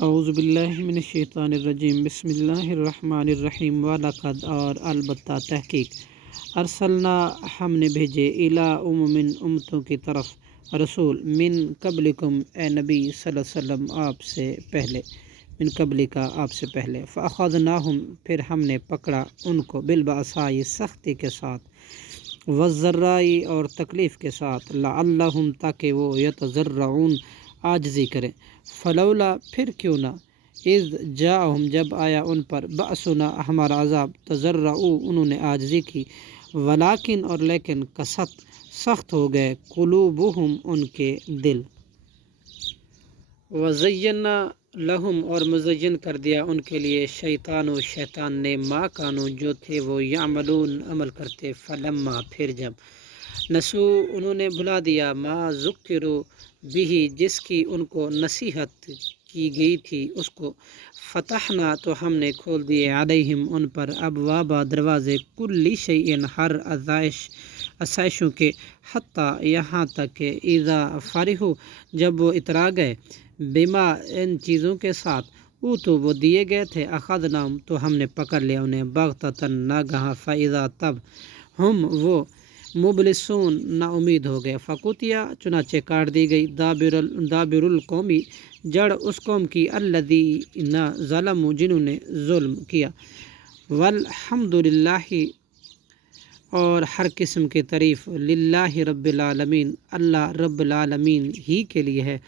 اعوذ باللہ من الشیطان الرجیم بسم اللہ الرحمن الرحیم وَلَقَدْ اور البتہ تحقیق ارسلنا ہم نے بھیجے الی امتوں کی طرف رسول من قبلکم اے نبی صلی اللہ علیہ وسلم آپ سے پہلے من قبل کا آپ سے پہلے فاخذناہم پھر ہم نے پکڑا ان کو بالبأساء سختی کے ساتھ والضراء اور تکلیف کے ساتھ لعلہم تاکہ وہ یتضرعون عاجزی کریں فلولا پھر کیوں نہ اذ جاءہم جب آیا ان پر بأسنا ہمارا عذاب تضرعوا انہوں نے عاجزی کی ولیکن اور لیکن قست سخت ہو گئے قلوبہم ان کے دل وزینا لہم اور مزین کر دیا ان کے لیے شیطان نے ما کانو جو تھے وہ یعملون عمل کرتے فلما پھر جب نسو انہوں نے بھلا دیا ما ذکروا بھی جس کی ان کو نصیحت کی گئی تھی اس کو فتحنا تو ہم نے کھول دیے علیہم ان پر ابواب دروازے کل شیء ہر آسائشوں کے حتیٰ یہاں تک کہ اذا فرحوا جب وہ اترا گئے بما ان چیزوں کے ساتھ تو وہ دیے گئے تھے اخذناہم تو ہم نے پکڑ لیا انہیں بغتۃ ناگہاں فاذا تب ہم وہ مبلسون نا امید ہو گئے فقطع چنانچہ کاٹ دی گئی دابر القومی جڑ اس قوم کی الذین ظلموا جنہوں نے ظلم کیا والحمد للہ اور ہر قسم کی تعریف للہ رب العالمین اللہ رب العالمین ہی کے لیے ہے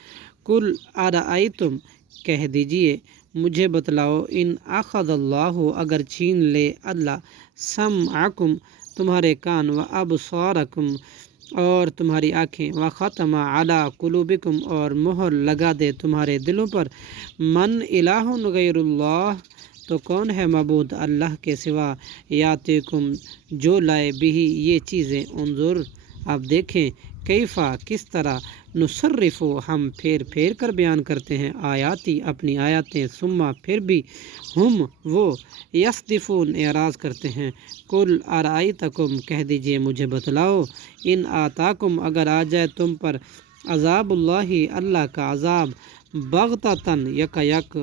قل ارأیتم کہہ دیجئے مجھے بتلاؤ ان اخذ اللہ اگر چھین لے اللہ سمعکم تمہارے کان و ابصارکم اور تمہاری آنکھیں وختم علی قلوبکم اور مہر لگا دے تمہارے دلوں پر من الہ غیر اللہ تو کون ہے معبود اللہ کے سوا یاتیکم جو لائے بھی یہ چیزیں انظر آپ دیکھیں کیفا کس طرح نصرف ہم پھیر کر بیان کرتے ہیں آیاتی اپنی آیاتیں ثم پھر بھی ہم وہ یصدفون اعراض کرتے ہیں قل ارأیتکم کہہ دیجئے مجھے بتلاؤ ان آتاکم اگر آ جائے تم پر عذاب اللہ کا عذاب بغتتاً یک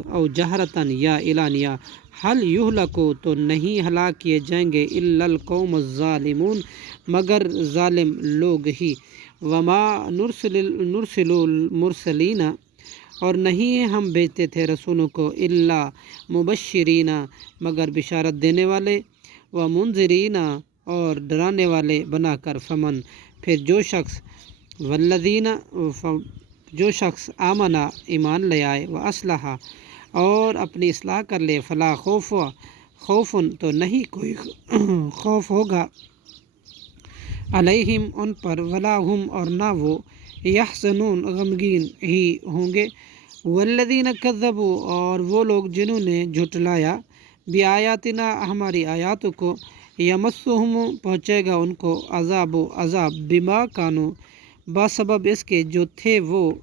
او جہرتاً یا اعلانیہ حل یہلکو تو نہیں ہلاک کیے جائیں گے الا القوم الظالمون مگر ظالم لوگ ہی وما نرسل المرسلین اور نہیں ہیں ہم بھیجتے تھے رسولوں کو الا مبشرین مگر بشارت دینے والے و منذرین اور ڈرانے والے بنا کر فمن پھر جو شخص آمنا ایمان لے آئے و اصلحہ اور اپنی اصلاح کر لے فلا خوفن تو نہیں کوئی خوف ہوگا علیہم ان پر ولا ہم اور نہ وہ یحزنون غمگین ہی ہوں گے والذین کذبوا اور وہ لوگ جنہوں نے جھٹلایا بآیاتنا ہماری آیاتوں کو یمسہم پہنچے گا ان کو عذاب بما کانوا بسبب اس کے جو تھے وہ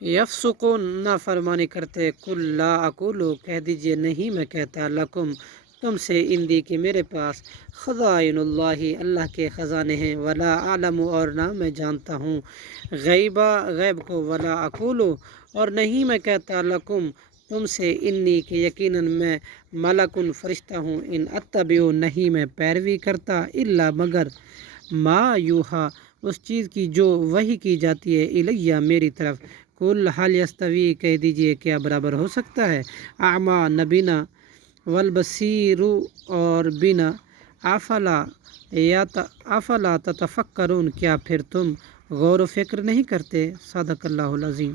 یفسقون نافرمانی کرتے قل لا اقول کہہ دیجئے نہیں میں کہتا لکم تم سے اندی کہ میرے پاس خزائن اللہ کے خزانے ہیں ولا عالم اور نہ میں جانتا ہوں غیب کو ولا اقول اور نہیں میں کہتا لکم تم سے انی کہ یقیناً میں ملکن فرشتہ ہوں ان اتبع نہیں میں پیروی کرتا الا مگر ما یوحا اس چیز کی جو وحی کی جاتی ہے الیہ میری طرف قل حل یستوی کہہ دیجئے کیا برابر ہو سکتا ہے اعمیٰ نبینا والبصیر اور بنا افلا تتفکرون کیا پھر تم غور و فکر نہیں کرتے صدق اللہ العظیم